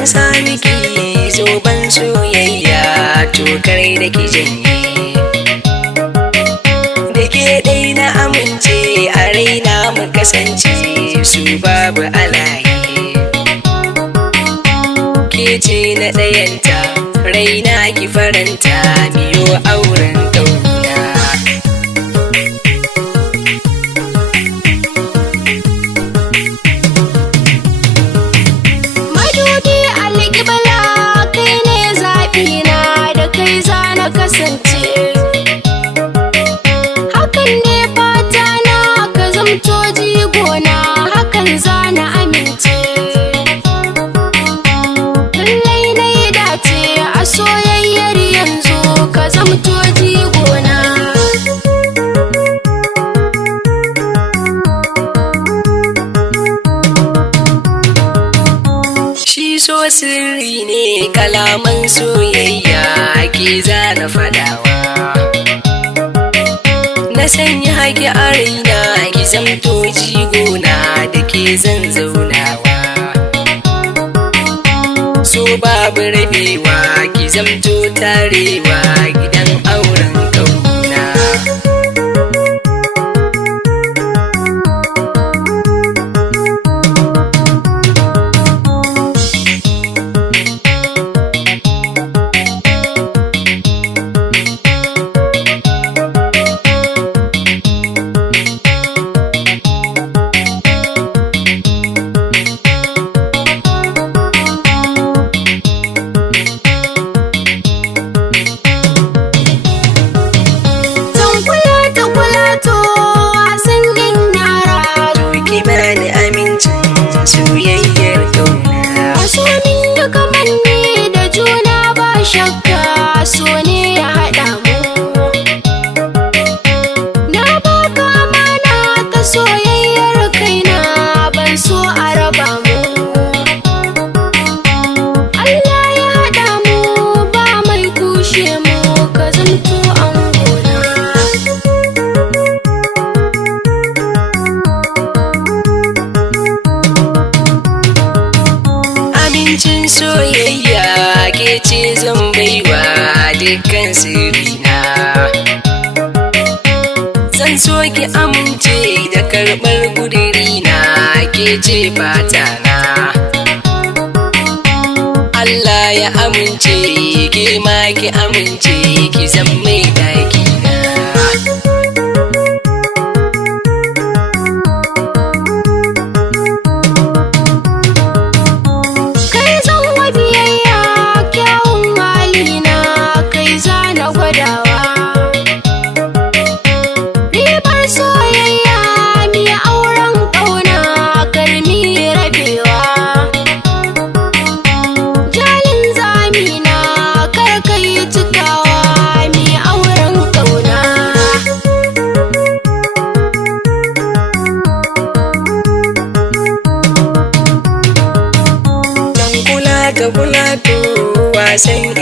zan sami ki zoben soyayya to kar da ki janye. Da ke dai na amince a raina mu kasance su babu alaye. Ke ce na ɗayanta raina ki faranta biyo auren ƙauna. Madubi alƙibla kai ne zaɓina da kai za na kasance. Hakan ne fata na ka zamto jigona hakan za na amince. Lallai na yi dace a soyayyar yanzu ka zamto jigona. Shi so sirri ne kalaman soyayya ke zana fadawa. Na sanya haƙi a raina ki zamto jigona da ke zan zaunawa. So babu rabewa ki zamto tarewa gidan auren ƙauna. Soyayyar ƙauna. A so min da kamanni da juna ba shakka so ne ya haɗa mu. Na baka amana ta soyayyar kaina ban so a raba mu. Allah ya haɗa mu ba mai kushe mu ka zamto angona. Amincin soyayya ke ce zan baiwa dukkan sirrina. Zan so ki amince da karɓar ƙudurina ke ce fatana. Allah ya amince ke ma ki amince ki zan mai ɗakina. Kai zan wa biyayya kyawun halina kai za na gwadawa. Ribar soyayya mi auren ƙauna karmi rabewa. Jalin zamina kar kai cikawa mi auren ƙauna. Kula to wasan